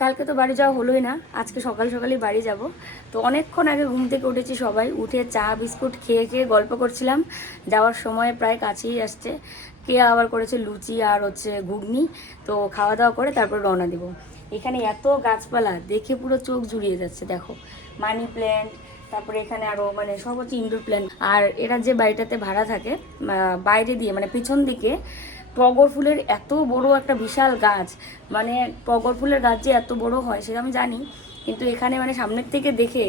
কালকে তো বাড়ি যাওয়া হলোই না, আজকে সকাল সকালই বাড়ি যাব। তো অনেকক্ষণ আগে ঘুম থেকে উঠেছি সবাই, উঠে চা, বিস্কুট খেয়ে খেয়ে গল্প করছিলাম। যাওয়ার সময় প্রায় কাছেই আসছে, কে আবার করেছে লুচি আর হচ্ছে ঘুগনি। তো খাওয়া দাওয়া করে তারপর রওনা দিব। এখানে এত গাছপালা, দেখে পুরো চোখ জুড়িয়ে যাচ্ছে, দেখো। মানি প্ল্যান্ট, তারপরে এখানে আরও মানে সব হচ্ছে ইনডোর প্ল্যান্ট আর এরা যে বাড়িটাতে ভাড়া থাকে বাইরে দিয়ে মানে পিছন দিকে টগর ফুলের এত বড় একটা বিশাল গাছ মানে টগর ফুলের গাছ যে এত বড় হয় সেটা আমি জানি, কিন্তু এখানে মানে সামনের থেকে দেখে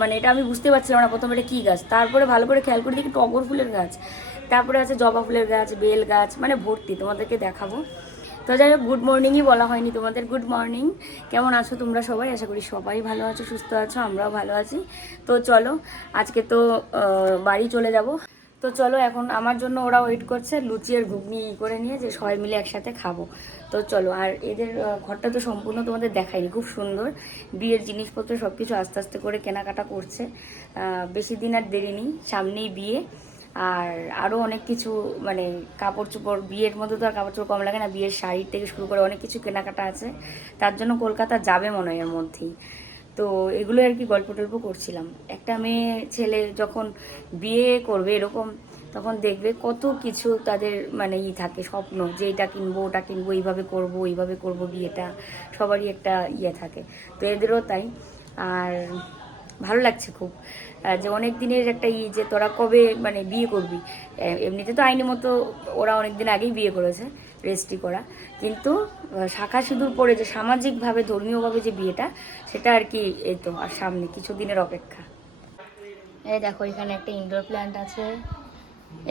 মানে এটা আমি বুঝতে পারছিলাম না প্রথমে এটা কী গাছ। তারপরে ভালো করে খেয়াল করে দেখি টগর ফুলের গাছ। তারপরে আছে জবা ফুলের গাছ, বেল গাছ মানে ভর্তি, তোমাদেরকে দেখাবো। তো যাই হোক গুড মর্নিংই বলা হয়নি তোমাদের। গুড মর্নিং কেমন আছো তোমরা সবাই? আশা করি সবাই ভালো আছো, সুস্থ আছো, আমরাও ভালো আছি। তো চলো, আজকে তো বাড়ি চলে যাব। তো চলো এখন আমার জন্য ওরা ওয়েট করছে, লুচি আর ঘুগনি করে নিয়ে যে সবাই মিলে একসাথে খাব। তো চলো, আর এদের ঘরটা তো সম্পূর্ণ তোমাদের দেখাইনি খুব সুন্দর। বিয়ের জিনিসপত্র সব কিছু আস্তে আস্তে করে কেনাকাটা করছে। বেশি দিন আর দেরি নেই, সামনেই বিয়ে। আর আরও অনেক কিছু মানে কাপড় চোপড় বিয়ের মধ্যে তো আর কাপড় চোপড় কম লাগে না, বিয়ের শাড়ি থেকে শুরু করে অনেক কিছু কেনাকাটা আছে। তার জন্য কলকাতা যাবে মনে হয় এর মধ্যেই। তো এগুলো আর কি গল্প টল্প করছিলাম। একটা মেয়ে ছেলে যখন বিয়ে করবে এরকম, তখন দেখবে কত কিছু তাদের মানে ই থাকে, স্বপ্ন যে এটা কিনবো, ওটা কিনবো, এইভাবে করব এইভাবে করব বিয়েটা, সবারই একটা ইয়ে থাকে। তো এদেরও তাই। আর ভালো লাগছে খুব। যে অনেক দিনের একটা ই যে তোরা কবে মানে বিয়ে করবি এমনিতে তো আইনি মতো ওরা অনেক দিন আগেই বিয়ে করেছে। রেজিস্ট্রি করা। কিন্তু শাখা সিঁদুর পরে যে সামাজিকভাবে, ধর্মীয়ভাবে যে বিয়েটা, সেটা আর কি এই তো, আর সামনে কিছু দিনের অপেক্ষা। এই দেখো, এখানে একটা ইনডোর প্ল্যান্ট আছে।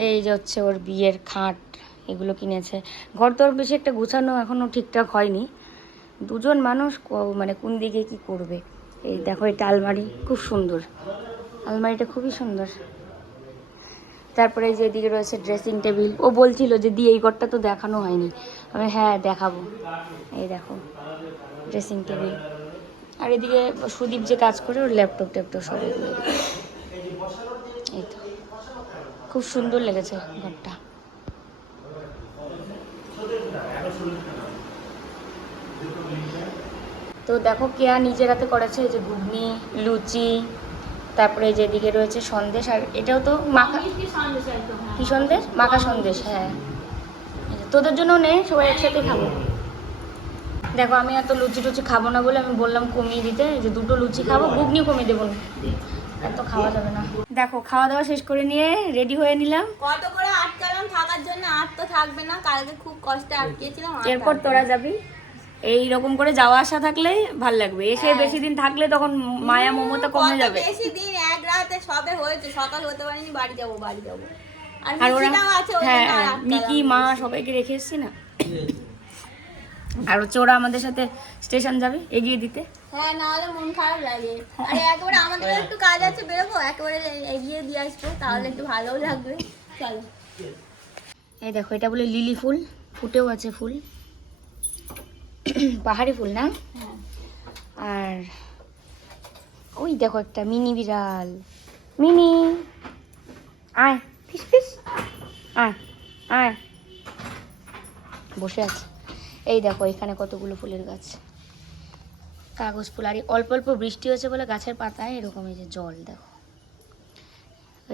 এই যে হচ্ছে ওর বিয়ের খাট, এগুলো কিনেছে। ঘর তো ওর বেশি একটা গুছানো এখনও ঠিকঠাক হয়নি। দুজন মানুষ মানে কোন দিকে কি করবে? এই দেখো, এটা আলমারি, খুব সুন্দর। আলমারিটা খুবই সুন্দর। তারপরে যে এদিকে রয়েছে ড্রেসিং টেবিল ও বলছিল যে, দিয়ে এই ঘরটা তো দেখানো হয়নি। আমি হ্যাঁ দেখাবো। এই দেখো ড্রেসিং টেবিল আর এদিকে সুদীপ যে কাজ করে, ওর ল্যাপটপ ট্যাপটপ সব এই তো। খুব সুন্দর লেগেছে ঘরটা। তো দেখো, কেয়া নিজের হাতে করেছে যে ঘুগনি, লুচি তারপরে এই যে এদিকে রয়েছে সন্দেশ আর এটাও তো মাখা কি সন্দেশ মাখা সন্দেশ হ্যাঁ। তোদের জন্য নে সবাই একসাথে খাব। দেখো আমি এত লুচি টুচি খাব না বলে আমি বললাম কমিয়ে দিতে যে দুটো লুচি খাব ঘুগনি কমিয়ে দেবো। না এত খাওয়া যাবে না। দেখো খাওয়া দাওয়া শেষ করে নিয়ে রেডি হয়ে নিলাম। কত করে আটকালাম থাকার জন্য আর তো থাকবে না কালকে খুব কষ্টে আটকেছিলাম এরপর তোরা যাবি। এই রকম করে যাওয়া আসা থাকলে ভালো লাগবে। এসে বেশি দিন থাকলে তখন মায়া মমতা। কমে যাবে। বেশি দিন এক রাতে সবে হয়েছে সকাল হতে পারিনি বাড়ি যাব বাড়ি যাব। আর ওরা হ্যাঁ আটকালাম মিকি মা সবাইকে রেখে এসছি না। আর হচ্ছে ওরা আমাদের সাথে স্টেশন যাবে এগিয়ে দিতে। হ্যাঁ নাহলে মন খারাপ লাগে। আরে একেবারে আমাদের একটু কাজ আছে বেরোবো? একেবারে এগিয়ে দিয়ে আসব তাহলে একটু ভালোও লাগবে। চলো। এই দেখো এটা বলে লিলি ফুল ফুটেও আছে ফুল। পাহাড়ি ফুল না? হ্যাঁ। আর ওই দেখো একটা মিনি বিড়াল। মিনি আয় ফিস ফিস। আয় আয়। বসে আছে। এই দেখো এখানে কতগুলো ফুলের গাছ। কাগজ ফুল আর এই অল্প অল্প বৃষ্টি হয়েছে বলে গাছের পাতায় এরকম এই যে জল দেখো।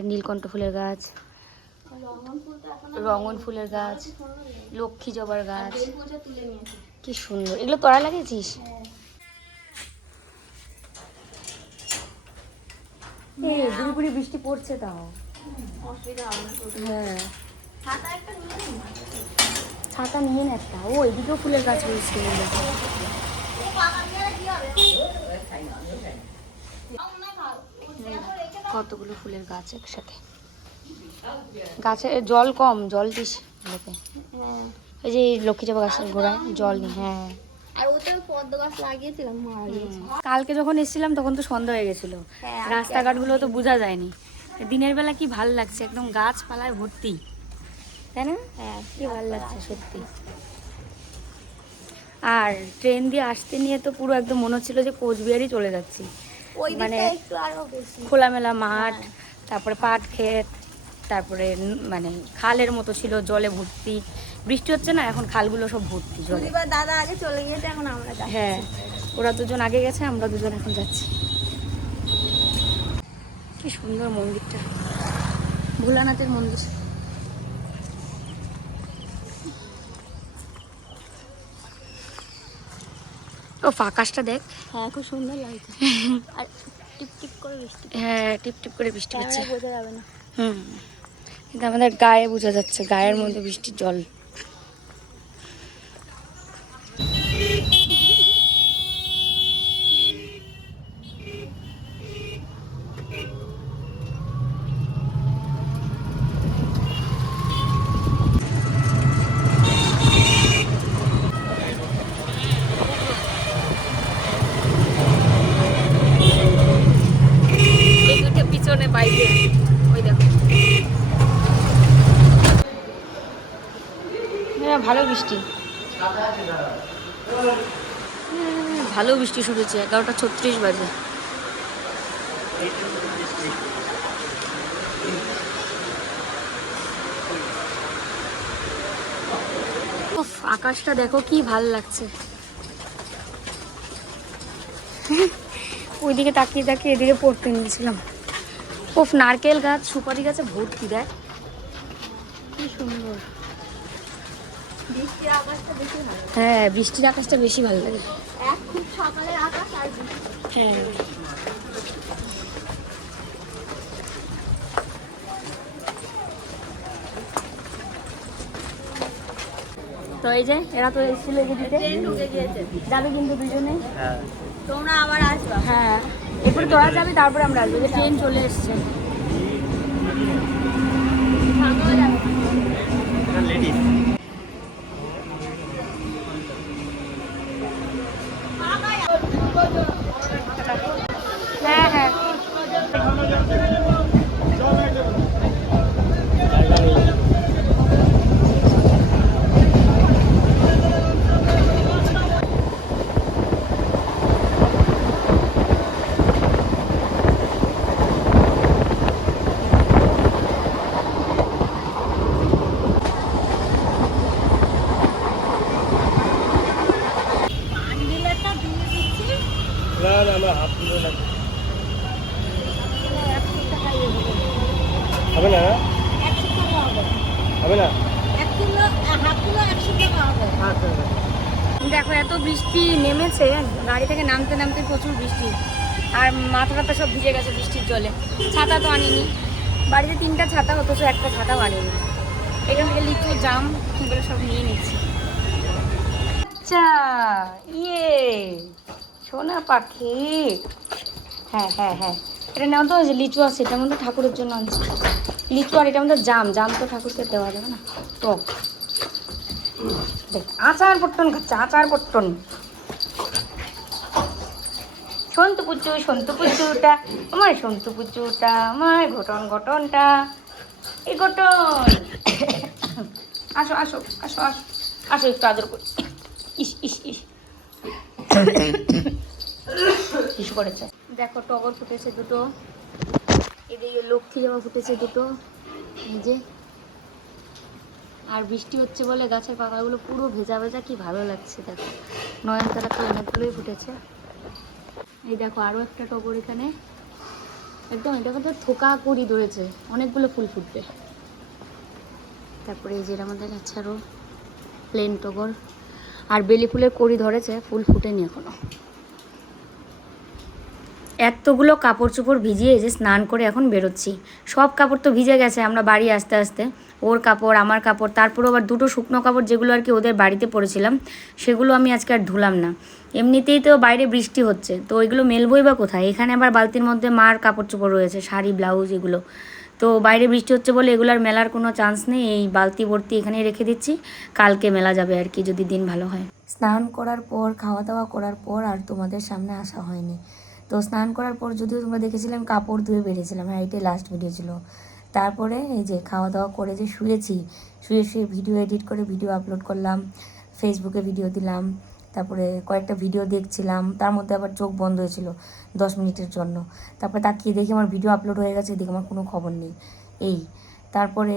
নীলকণ্ঠ ফুলের গাছ। রঙন ফুলের গাছ। লক্ষ্মী জবার গাছ। কি সুন্দর। এগুলো তোরা লাগিয়েছিস? হ্যাঁ। গুড়ি গুড়ি বৃষ্টি পড়ছে তাও। হ্যাঁ। ছাতা নিয়ে না। একটা। ও এদিকেও ফুলের গাছ দাও। কতগুলো ফুলের গাছ একসাথে? গাছে জল কম জল দিস। লোকে হ্যাঁ। এই যে লক্ষ্মী গাছের গোড়ায় জল হ্যাঁ। আর ওতে পদ্ম গাছ লাগিয়েছিলাম কালকে যখন এসেছিলাম তখন তো সন্ধ্যা হয়ে গেছিল। হ্যাঁ, রাস্তাঘাটগুলো তো বোঝা যায়নি। দিনের বেলা কি ভালো লাগছে একদম গাছপালায় ভর্তি। তাই না? হ্যাঁ কি ভালো লাগছে সত্যি। আর ট্রেন দিয়ে আসতে নিয়ে তো পুরো একদম মনে হচ্ছিল যে কোচবিহারই চলে যাচ্ছি। ওই মানে- খোলামেলা মাঠ তারপরে পাট ক্ষেত তারপরে মানে খালের মতো ছিল জলে ভর্তি। বৃষ্টি হচ্ছে না এখন খালগুলো সব ভর্তি জলে। দাদা আগে চলে গিয়েছে এখন আমরা হ্যাঁ ওরা দুজন আগে গেছে আমরা দুজন এখন যাচ্ছি। কি সুন্দর মন্দিরটা। ভোলানাথের মন্দির। ও আকাশটা দেখ। হ্যাঁ খুব সুন্দর লাগছে। আর টিপ টিপ করে বৃষ্টি হ্যাঁ টিপ টিপ করে বৃষ্টি হচ্ছে। বোঝা যাবে না। হুম কিন্তু আমাদের গায়ে বোঝা যাচ্ছে গায়ের মধ্যে বৃষ্টির জল এই দুটো পিছনে বাইকে ওই দেখো হ্যাঁ ভালো বৃষ্টি হুম, ভালো বৃষ্টি শুরু হয়েছে, এগারোটা ছত্রিশ বাজে। আকাশটা দেখো কি ভালো লাগছে। ওইদিকে তাকিয়ে তাকিয়ে এদিকে পড়তে নিয়েছিলাম। ওফ নারকেল গাছ, সুপারি গাছে ভর্তি দেয় কি সুন্দর বৃষ্টির আকাশটা বেশি ভালো হ্যাঁ বৃষ্টির আকাশটা বেশি ভালো লাগে। হ্যাঁ। তো এই যে এরা তো এসেছিল এদিকে। যাবে কিন্তু দুজনে। তোমরা আবার আসবা। হ্যাঁ। এরপরে তোরা যাবি তারপরে আমরা আসব। যে ট্রেন চলে এসছে ফাঁকাও যাবে হ্যাঁ হ্যাঁ পান্ডিলেরটা দিয়ে দিচ্ছি না না আমার হাফ কিলো লাগবে একশো টাকাই হবে হবে না একশো টাকা হবে হবে না এক কিলো হাফ কিলো একশো টাকা হবে আচ্ছা দেখো এত বৃষ্টি নেমেছে গাড়ি থেকে নামতে নামতে প্রচুর বৃষ্টি আর মাথা টাথা সব ভিজে গেছে বৃষ্টির জলে ছাতা তো আনিনি বাড়িতে তিনটা ছাতা অথচ একটা ছাতাও আনিনি এখান থেকে লিচু, জাম, এগুলো সব নিয়ে নিচ্ছি। আচ্ছা ইয়ে সোনা পাখি। হ্যাঁ হ্যাঁ হ্যাঁ। এটা নেওয়া তো লিচু আছে এটার মধ্যে ঠাকুরের জন্য আনছি। লিচু আর এটার মধ্যে জাম জাম তো ঠাকুরকে দেওয়া যাবে না। টক দেখ, আচার পট্টন খাচ্ছে, আচার পট্টন সন্তু পুচু, সন্তু পুচুটা, আমার সন্তু পুচুটা, আমার ঘটন ঘটনটা। এই ঘটন আসো আসো আসো আসো আসো, একটু ইস ইস ইস। করেছে। দেখো, টগর ফুটেছে দুটো। এদিকে লক্ষ্মী জামা ফুটেছে দুটো। এই আর বৃষ্টি হচ্ছে বলে গাছের পাতাগুলো পুরো ভেজা ভেজা, কি ভালো লাগছে দেখো। নয়নতারা তো অনেকগুলোই ফুটেছে। এই দেখো আরও একটা টগর এখানে। একদম, এটা তো থোকা করি ধরেছে। অনেকগুলো ফুল ফুটবে। তারপরে এই যে আমাদের আছে আরও প্লেন টগর। আর বেলি ফুলের কড়ি ধরেছে, ফুল ফুটেনি এখনও। এতগুলো কাপড় চোপড় ভিজিয়ে যে স্নান করে এখন বেরোচ্ছি। সব কাপড় তো ভিজে গেছে, আমরা বাড়ি আসতে আসতে। ওর কাপড়, আমার কাপড় তারপর আবার দুটো শুকনো কাপড় যেগুলো আর কি ওদের বাড়িতে পড়েছিলাম সেগুলো আমি আজকে আর ধুলাম না। এমনিতেই তো বাইরে বৃষ্টি হচ্ছে, তো ওইগুলো মেলবই বা কোথায়? এখানে আবার বালতির মধ্যে মার কাপড় চোপড় রয়েছে, শাড়ি, ব্লাউজ এগুলো। তো বাইরে বৃষ্টি হচ্ছে বলে এগুলোর মেলার কোনো চান্স নেই, এই বালতি ভর্তি এখানেই রেখে দিচ্ছি, কালকে মেলা যাবে আর কি যদি দিন ভালো হয়। স্নান করার পর খাওয়া দাওয়া করার পর আর তোমাদের সামনে আসা হয়নি। তো স্নান করার পর যদিও তোমরা দেখেছিলাম কাপড় ধুয়ে বেরিয়েছিলাম হ্যাঁ এটাই লাস্ট ভিডিও ছিল। তারপরে এই যে খাওয়া দাওয়া করে যে শুয়েছি, শুয়ে শুয়ে ভিডিও এডিট করে ভিডিও আপলোড করলাম ফেসবুকে ভিডিও দিলাম, তারপরে কয়েকটা ভিডিও দেখছিলাম, তার মধ্যে আবার চোখ বন্ধ হয়েছিল দশ মিনিটের জন্য। তারপরে তাকিয়ে দেখি আমার ভিডিও আপলোড হয়ে গেছে, এদিকে আমার কোনো খবর নেই। এই, তারপরে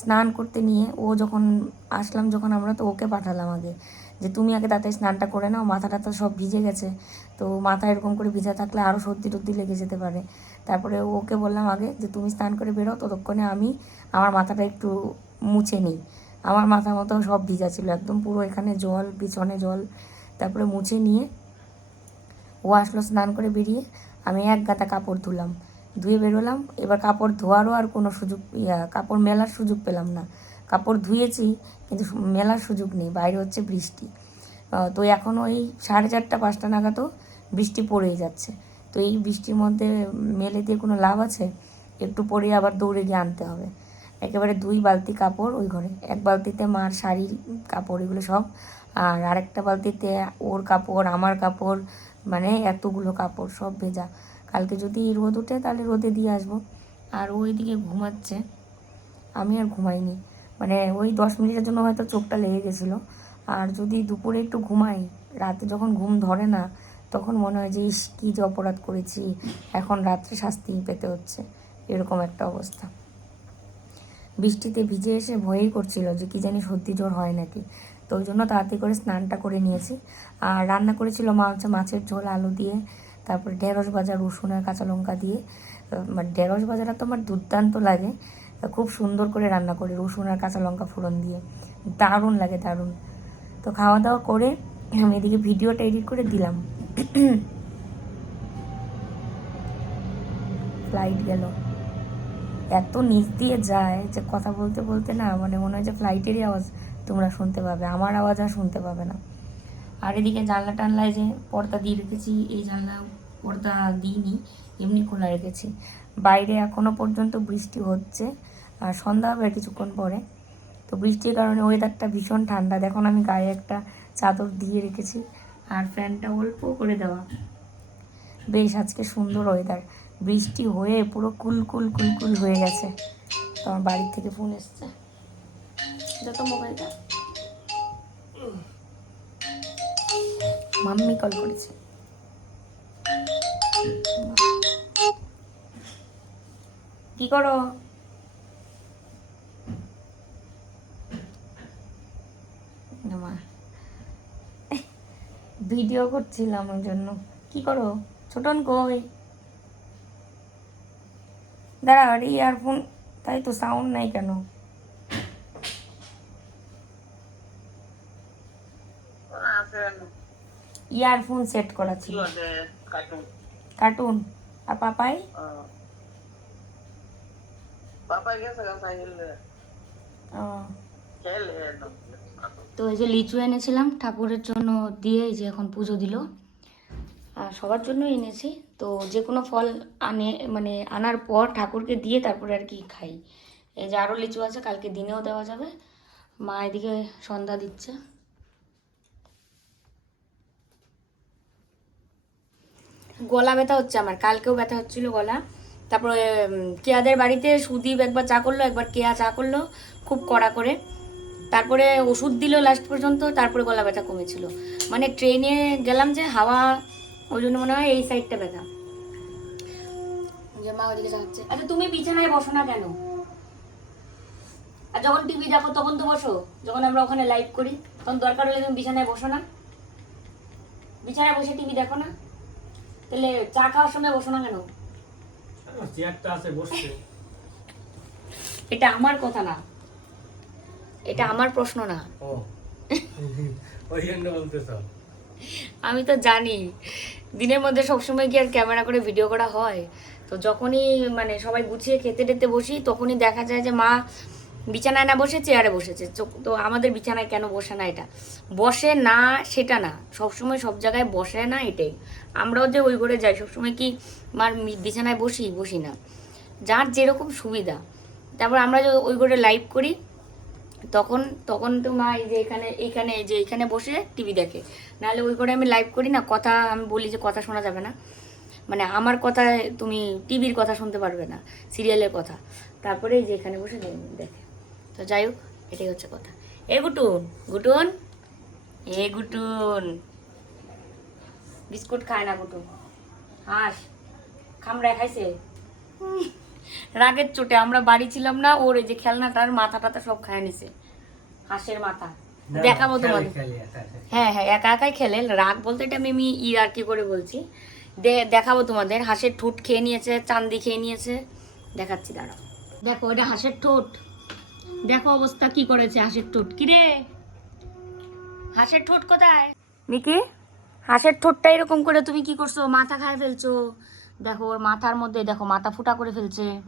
স্নান করতে নিয়ে ও যখন আসলাম, যখন আমরা তো ওকে পাঠালাম আগে যে তুমি আগে তাতে স্নানটা করে নাও, মাথাটা তো সব ভিজে গেছে। তো মাথা এরকম করে ভিজা থাকলে আরও সর্দি টর্দি লেগে যেতে পারে। তারপরে ওকে বললাম আগে যে তুমি স্নান করে বেরো, ততক্ষণে আমি আমার মাথাটা একটু মুছে নিই। আমার মাথা মতো সব ভিজা ছিল, একদম পুরো এখানে জল, পিছনে জল। তারপরে মুছে নিয়ে ও আসলো স্নান করে বেরিয়ে, আমি এক গাদা কাপড় ধুলাম। ধুয়ে বেরোলাম, এবার কাপড় ধোয়ারও আর কোনো সুযোগ কাপড় মেলার সুযোগ পেলাম না। কাপড় ধুয়েছি, কিন্তু মেলার সুযোগ নেই, বাইরে হচ্ছে বৃষ্টি। তো এখন ওই সাড়ে চারটা, পাঁচটা নাগাদও বৃষ্টি পড়েই যাচ্ছে। তো এই বৃষ্টির মধ্যে মেলে দিয়ে কোনো লাভ আছে? একটু পরে আবার দৌড়ে গিয়ে আনতে হবে। একেবারে দুই বালতি কাপড় ওই ঘরে, এক বালতিতে মার শাড়ির কাপড় এগুলো সব, আর আরেকটা বালতিতে ওর কাপড়, আমার কাপড় মানে এতগুলো কাপড় সব ভেজা। কালকে যদি রোদ ওঠে তাহলে রোদে দিয়ে আসব। আর ও এদিকে ঘুমাচ্ছে। আমি আর ঘুমাইনি। মানে ওই দশ মিনিটের জন্য হয়তো চোখটা লেগে গেছিল। আর যদি দুপুরে একটু ঘুমাই, রাতে যখন ঘুম ধরে না, তখন মনে হয় যে, ইস, কী যে অপরাধ করেছি, এখন রাত্রে শাস্তি পেতে হচ্ছে। এরকম একটা অবস্থা। বৃষ্টিতে ভিজে এসে ভয়েই করছিল যে, কী জানি সর্দি জ্বর হয় নাকি? তো ওই জন্য তাড়াতাড়ি করে স্নানটা করে নিয়েছি। আর রান্না করেছিল মা হচ্ছে মাছের ঝোল, আলু দিয়ে, তারপরে ঢেঁড়স ভাজা, রসুন আর কাঁচা লঙ্কা দিয়ে। মানে ঢেঁড়স ভাজাটা তো আমার দুর্দান্ত লাগে। খুব সুন্দর করে রান্না করি, রসুন আর কাঁচা লঙ্কা ফোড়ন দিয়ে। দারুণ লাগে, দারুণ। তো খাওয়া দাওয়া করে আমি এদিকে ভিডিওটা এডিট করে দিলাম। ফ্লাইট গেল। এত নিচ দিয়ে যায় যে কথা বলতে বলতে না মানে মনে হয় যে ফ্লাইটেরই আওয়াজ তোমরা শুনতে পাবে, আমার আওয়াজ আর শুনতে পাবে না। আর এদিকে জানলা টানলায় যে পর্দা দিয়ে রেখেছি, এই জানলা পর্দা দিইনি, এমনি খোলা রেখেছি। বাইরে এখনও পর্যন্ত বৃষ্টি হচ্ছে। আর সন্ধ্যা হবে কিছুক্ষণ পরে। তো বৃষ্টির কারণে ওয়েদারটা ভীষণ ঠান্ডা। দেখুন, আমি গায়ে একটা চাদর দিয়ে রেখেছি আর ফ্যানটা অল্প করে দেওয়া। বেশ, আজকে সুন্দর ওয়েদার বৃষ্টি হয়ে পুরো কুলকুল কুলকুল হয়ে গেছে। তো আমার বাড়ি থেকে ফোন এসছে। যত মোবাইলটা মাম্মি কল করেছে। কি করো মা ভিডিও করছিলাম ওই জন্য। কি করো? ছোটন কই দাঁড়া আরে ইয়ারফোন তাই তো সাউন্ড নাই কেন? ইয়ারফোন সেট করা ছিল। কার্টুন আর পাপাই? ও, তো এই যে লিচু এনেছিলাম, ঠাকুরের জন্য দিয়ে এই যে এখন পুজো দিল। আর সবার জন্য এনেছি। তো যে কোনো ফল আনে মানে আনার পর ঠাকুরকে দিয়ে তারপরে আর কি খাই। এই যে আরও লিচু আছে, কালকে দিনেও দেওয়া যাবে। মা এদিকে সন্ধ্যা দিচ্ছে। গলা ব্যথা হচ্ছে আমার, কালকেও ব্যথা হচ্ছিল গলা। তারপরে কেয়াদের বাড়িতে সুদীপ একবার চা করল, একবার কেয়া চা করল, খুব কড়া করে। তারপরে ওষুধ দিল লাস্ট পর্যন্ত তারপরে গলা ব্যথা কমেছিল। মানে ট্রেনে গেলাম যে হাওয়া ওই জন্য মনে হয় এই সাইডটা ব্যথা। যে মা ওইদিকে যাচ্ছে। আচ্ছা তুমি বিছানায় বসো না কেন? আর যখন টিভি দেখো তখন তো বসো। যখন আমরা ওখানে লাইভ করি তখন দরকার হলে তুমি বিছানায় বসো না। বিছানায় বসে টিভি দেখো না। তাহলে চা খাওয়ার সময় বসো না কেন? চেয়ারটা আছে বসছে। এটা আমার কথা না। এটা আমার প্রশ্ন না। আমি তো জানি দিনের মধ্যে সবসময় কি আর ক্যামেরা করে ভিডিও করা হয়? তো যখনই মানে সবাই গুছিয়ে খেতে টেতে বসি তখনই দেখা যায় যে মা বিছানায় না বসে চেয়ারে বসেছে। তো- তো আমাদের বিছানায় কেন বসে না এটা? বসে না সেটা না। সবসময় সব জায়গায় বসে না এটাই। আমরাও যে ওই ঘরে যাই সবসময় কি মার বিছানায় বসি? বসি না। যার যেরকম সুবিধা। তারপর আমরা যে ওই ঘরে লাইভ করি তখন তখন তো মা এই যে এখানে এইখানে এই যে এখানে বসে টিভি দেখে। নাহলে ওই করে আমি লাইভ করি না, কথা আমি বলি যে কথা শোনা যাবে না। মানে আমার কথায় তুমি টিভির কথা শুনতে পারবে না সিরিয়ালের কথা। তারপরে যে এখানে বসে দেখে। তো যাই হোক, এটাই হচ্ছে কথা। এ গুটুন গুটুন? এ গুটুন। বিস্কুট খায় না গুটুন। হাস, খামড়ায় খাইছে। রাগের চোটে আমরা বাড়ি ছিলাম না ওর এই যে খেলনাটার মাথা টাথা সব খায় নিছে। হাঁসের মাথা। দেখাবো তোমাদের। হ্যাঁ হ্যাঁ একা একাই খেলে। রাগ বলতে এটা আমি আমি ই আর কি করে বলছি। দেখাবো তোমাদের। হাঁসের ঠোঁট খেয়ে নিয়েছে চান্দি খেয়ে নিয়েছে। দেখাচ্ছি দাঁড়াও। দেখো এটা হাঁসের ঠোঁট। দেখো অবস্থা কি করেছে হাঁসের ঠোঁট। কি রে? হাঁসের ঠোঁট কোথায়? মিকি হাঁসের ঠোঁটটা এরকম করে তুমি কি করছ? মাথা খায় ফেলছো। দেখো, ওর মাথার মধ্যে দেখো, মাথা ফুটা করে ফেলছে।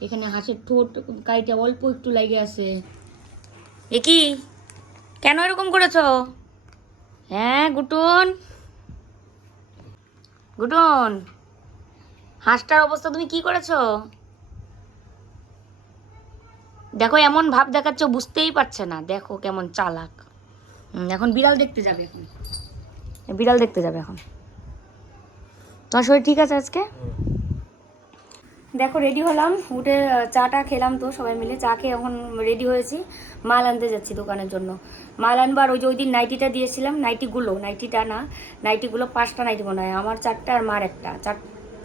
এখানে হাঁসের ঠোঁট, কাইটা অল্প একটু লাগে আছে। এ কি? কেন এরকম করেছ? হ্যাঁ গুটুন। গুটুন, হাঁসটার অবস্থা তুমি কি করেছ? দেখো, এমন ভাব দেখাচ্ছ, বুঝতেই পারছে না। দেখো, কেমন চালাক। এখন বিড়াল দেখতে যাবে এখন। বিড়াল দেখতে যাবে এখন। তোমার শরীর ঠিক আছে আজকে? দেখো রেডি হলাম। উঠে চাটা খেলাম তো সবাই মিলে। চা খেয়ে এখন রেডি হয়েছি। মাল আনতে যাচ্ছি দোকানের জন্য। মাল আনবার ওই যে ওই দিন নাইটিটা দিয়েছিলাম। নাইটিগুলো নাইটিটা না নাইটিগুলো পাঁচটা নাইটি মনে হয়। আমার চারটা আর মার একটা। চার,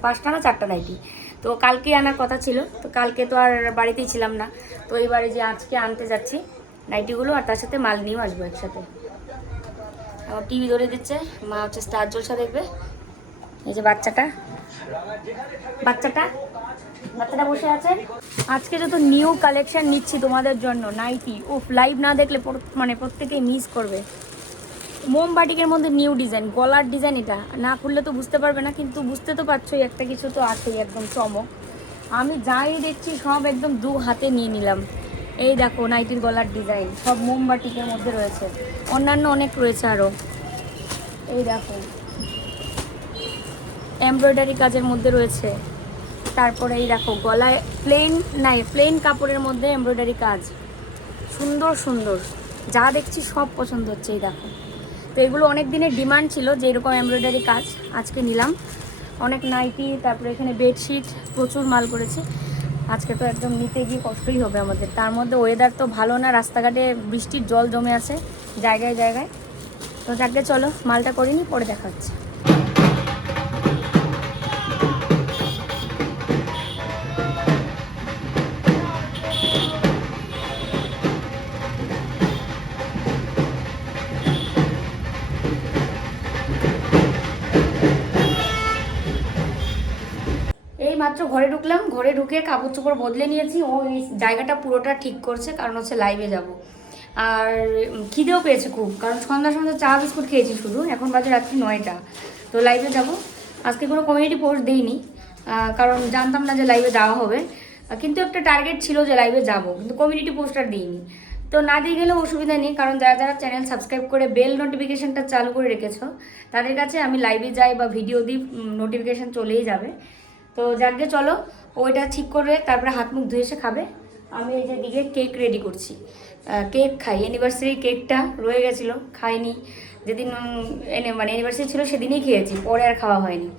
পাঁচটা না চারটা নাইটি তো কালকে আনার কথা ছিল। তো কালকে তো আর বাড়িতেই ছিলাম না। তো এবারে যে আজকে আনতে যাচ্ছি নাইটিগুলো আর তার সাথে মাল নিয়েও আসব একসাথে। আমার টিভি ধরে দিচ্ছে। মা হচ্ছে স্টার জলসা দেখবে। এই যে বাচ্চাটা। বাচ্চাটা? বাচ্চাটা বসে আছে। আজকে যত নিউ কালেকশন নিচ্ছি তোমাদের জন্য নাইটি উফ লাইভ না দেখলে মানে প্রত্যেকেই মিস করবে। মোমবাটিকের মধ্যে নিউ ডিজাইন গলার ডিজাইন এটা। না খুললে তো বুঝতে পারবে না, কিন্তু বুঝতে তো পারছোই, একটা কিছু তো আছেই, একদম চমক। আমি যাই দেখছি, সব একদম দু হাতে নিয়ে নিলাম। এই দেখো নাইটির গলার ডিজাইন সব মোমবাটিকের মধ্যে রয়েছে। অন্যান্য অনেক রয়েছে আরও এই দেখো। এমব্রয়ডারি কাজের মধ্যে রয়েছে। তারপরে এই দেখো, গলায় প্লেন নাই প্লেন কাপড়ের মধ্যে এমব্রয়ডারি কাজ। সুন্দর সুন্দর। যা দেখছি সব পছন্দ হচ্ছে এই দেখো। তো এগুলো অনেক দিনের ডিমান্ড ছিল যে এরকম এমব্রয়ডারি কাজ আজকে নিলাম। অনেক নাইটি, তারপরে এখানে বেডশিট, প্রচুর মাল করেছে আজকে তো একদম নিতে গিয়ে কষ্টই হবে আমাদের। তার মধ্যে ওয়েদার তো ভালো না, রাস্তাঘাটে বৃষ্টির জল জমে আছে জায়গায় জায়গায়। তো যাকে চলো, মালটা করিনি, পরে দেখা হচ্ছে। ঘরে ঢুকলাম, ঘরে ঢুকে কাপড় চোপড় বদলে নিয়েছি। ও এই জায়গাটা পুরোটা ঠিক করছে, কারণ হচ্ছে লাইভে যাব। আর খিদেও পেয়েছে খুব, কারণ সন্ধ্যা সন্ধ্যা চা, বিস্কুট খেয়েছি শুধু। এখন বাজে রাত্রি নয়টা, তো লাইভে যাব। আজকে কোনো কমিউনিটি পোস্ট দিইনি কারণ জানতাম না যে লাইভে যাওয়া হবে। কিন্তু একটা টার্গেট ছিল যে লাইভে যাব, কিন্তু কমিউনিটি পোস্ট আর দিইনি। তো না দিয়ে গেলেও অসুবিধা নেই, কারণ যারা যারা চ্যানেল সাবস্ক্রাইব করে বেল নোটিফিকেশনটা চালু করে রেখেছ, তাদের কাছে আমি লাইভে যাই বা ভিডিও দিই নোটিফিকেশন চলেই যাবে। তো যাকে চলো। ওইটা ঠিক করে তারপরে হাত মুখ ধুয়ে এসে খাবে। আমি এই যে দিকে কেক রেডি করছি। কেক খাই। অ্যানিভার্সারি কেকটা রয়ে গেছিল, খাইনি। যেদিন এনে মানে অ্যানিভার্সারি ছিল সেদিনই খেয়েছি, পরে আর খাওয়া হয়নি।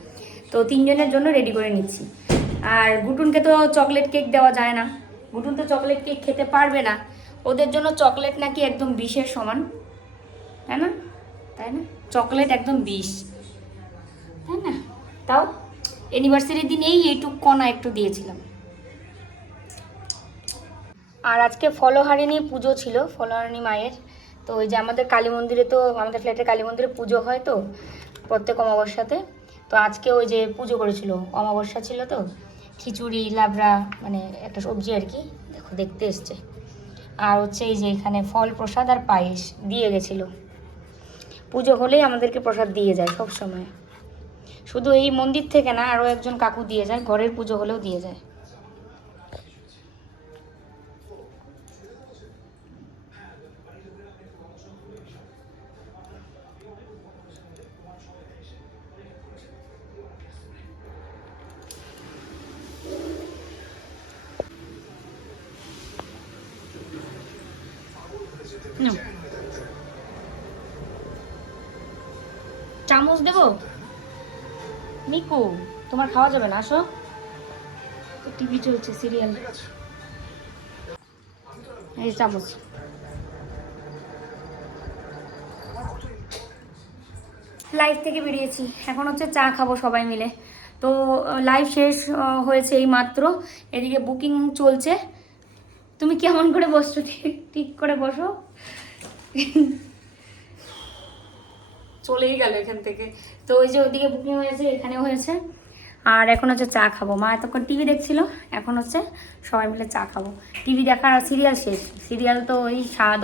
তো তিনজনের জন্য রেডি করে নিচ্ছি। আর গুটুনকে তো চকলেট কেক দেওয়া যায় না। গুটুন তো চকলেট কেক খেতে পারবে না। ওদের জন্য চকলেট নাকি একদম বিষের সমান। তাই না? তাই না? চকলেট একদম বিষ। তাই না? তাও অ্যানিভার্সারির দিন এই এইটুক কণা একটু দিয়েছিলাম। আর আজকে ফলহারিণী পুজো ছিল, ফলহারিণী মায়ের। তো ওই যে আমাদের কালী মন্দিরে তো, আমাদের ফ্ল্যাটের কালী মন্দিরে পুজো হয় তো, প্রত্যেক অমাবস্যাতে। তো আজকে ওই যে পুজো করেছিল, অমাবস্যা ছিল তো, খিচুড়ি, লাবড়া মানে একটা সবজি আর কি, দেখো দেখতে এসছে। আর হচ্ছে এই যে এখানে ফল প্রসাদ আর পায়েস দিয়ে গেছিল। পুজো হলেই আমাদেরকে প্রসাদ দিয়ে যায় সব সময়। শুধু এই মন্দির থেকে না আরও একজন কাকু দিয়ে যায়, ঘরের পুজো হলেও দিয়ে যায়। চামচ দেবো? মিকু তোমার খাওয়া যাবে না আসো। টিভি চলছে সিরিয়াল। এই চামচ। লাইভ থেকে বেরিয়েছি। এখন হচ্ছে চা খাব সবাই মিলে। তো লাইভ শেষ হয়েছে এই মাত্র। এদিকে বুকিং চলছে। তুমি কেমন করে বসছো? ঠিক ঠিক করে বসো। চলেই গেল এখান থেকে। তো ওই যে ওইদিকে বুকিং হয়েছে, এখানেও হয়েছে। আর এখন হচ্ছে চা খাব। মা এতক্ষণ টিভি দেখছিল, এখন হচ্ছে সবাই মিলে চা খাব। টিভি দেখার আর সিরিয়াল শেষ। সিরিয়াল তো ওই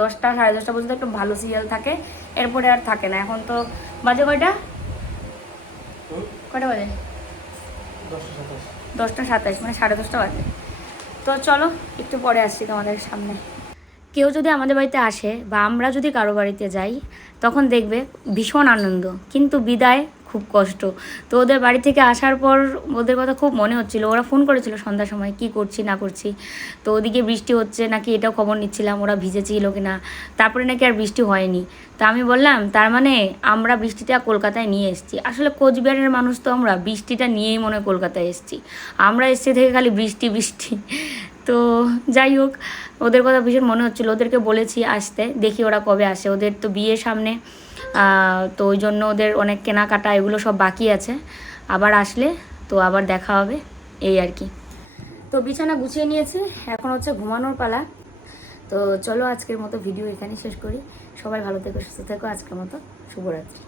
দশটা, সাড়ে দশটা পর্যন্ত একটু ভালো সিরিয়াল থাকে। এরপরে আর থাকে না। এখন তো বাজে কয়টা? কয়টা বাজে? দশটা সাতাশ মানে সাড়ে দশটা বাজে। তো চলো, একটু পরে আসছি তোমাদের সামনে। কেউ যদি আমাদের বাড়িতে আসে বা আমরা যদি কারও বাড়িতে যাই, তখন দেখবে ভীষণ আনন্দ। কিন্তু বিদায় খুব কষ্ট। তো ওদের বাড়ি থেকে আসার পর ওদের কথা খুব মনে হচ্ছিল। ওরা ফোন করেছিল সন্ধ্যার সময়, কি করছি, না করছি? তো ওদিকে বৃষ্টি হচ্ছে, নাকি এটাও খবর নিচ্ছিলাম, ওরা ভিজেছিল কি না তারপরে নাকি আর বৃষ্টি হয়নি। তা আমি বললাম, তার মানে আমরা বৃষ্টিটা কলকাতায় নিয়ে এসেছি। আসলে কোচবিহারের মানুষ তো আমরা বৃষ্টিটা নিয়েই মনে কলকাতায় এসেছি। আমরা এসছি থেকে খালি বৃষ্টি বৃষ্টি। তো যাই হোক, ওদের কথা ভীষণ মনে হচ্ছিল। ওদেরকে বলেছি আসতে, দেখি ওরা কবে আসে। ওদের তো বিয়ে সামনে। তো ওই জন্য ওদের অনেক কেনাকাটা, এগুলো সব বাকি আছে। আবার আসলে তো আবার দেখা হবে, এই আর কি। তো বিছানা গুছিয়ে নিয়েছি, এখন হচ্ছে ঘুমানোর পালা। তো চলো আজকের মতো ভিডিও এখানেই শেষ করি। সবাই ভালো থেকো, সুস্থ থেকো, আজকের মতো শুভরাত্রি।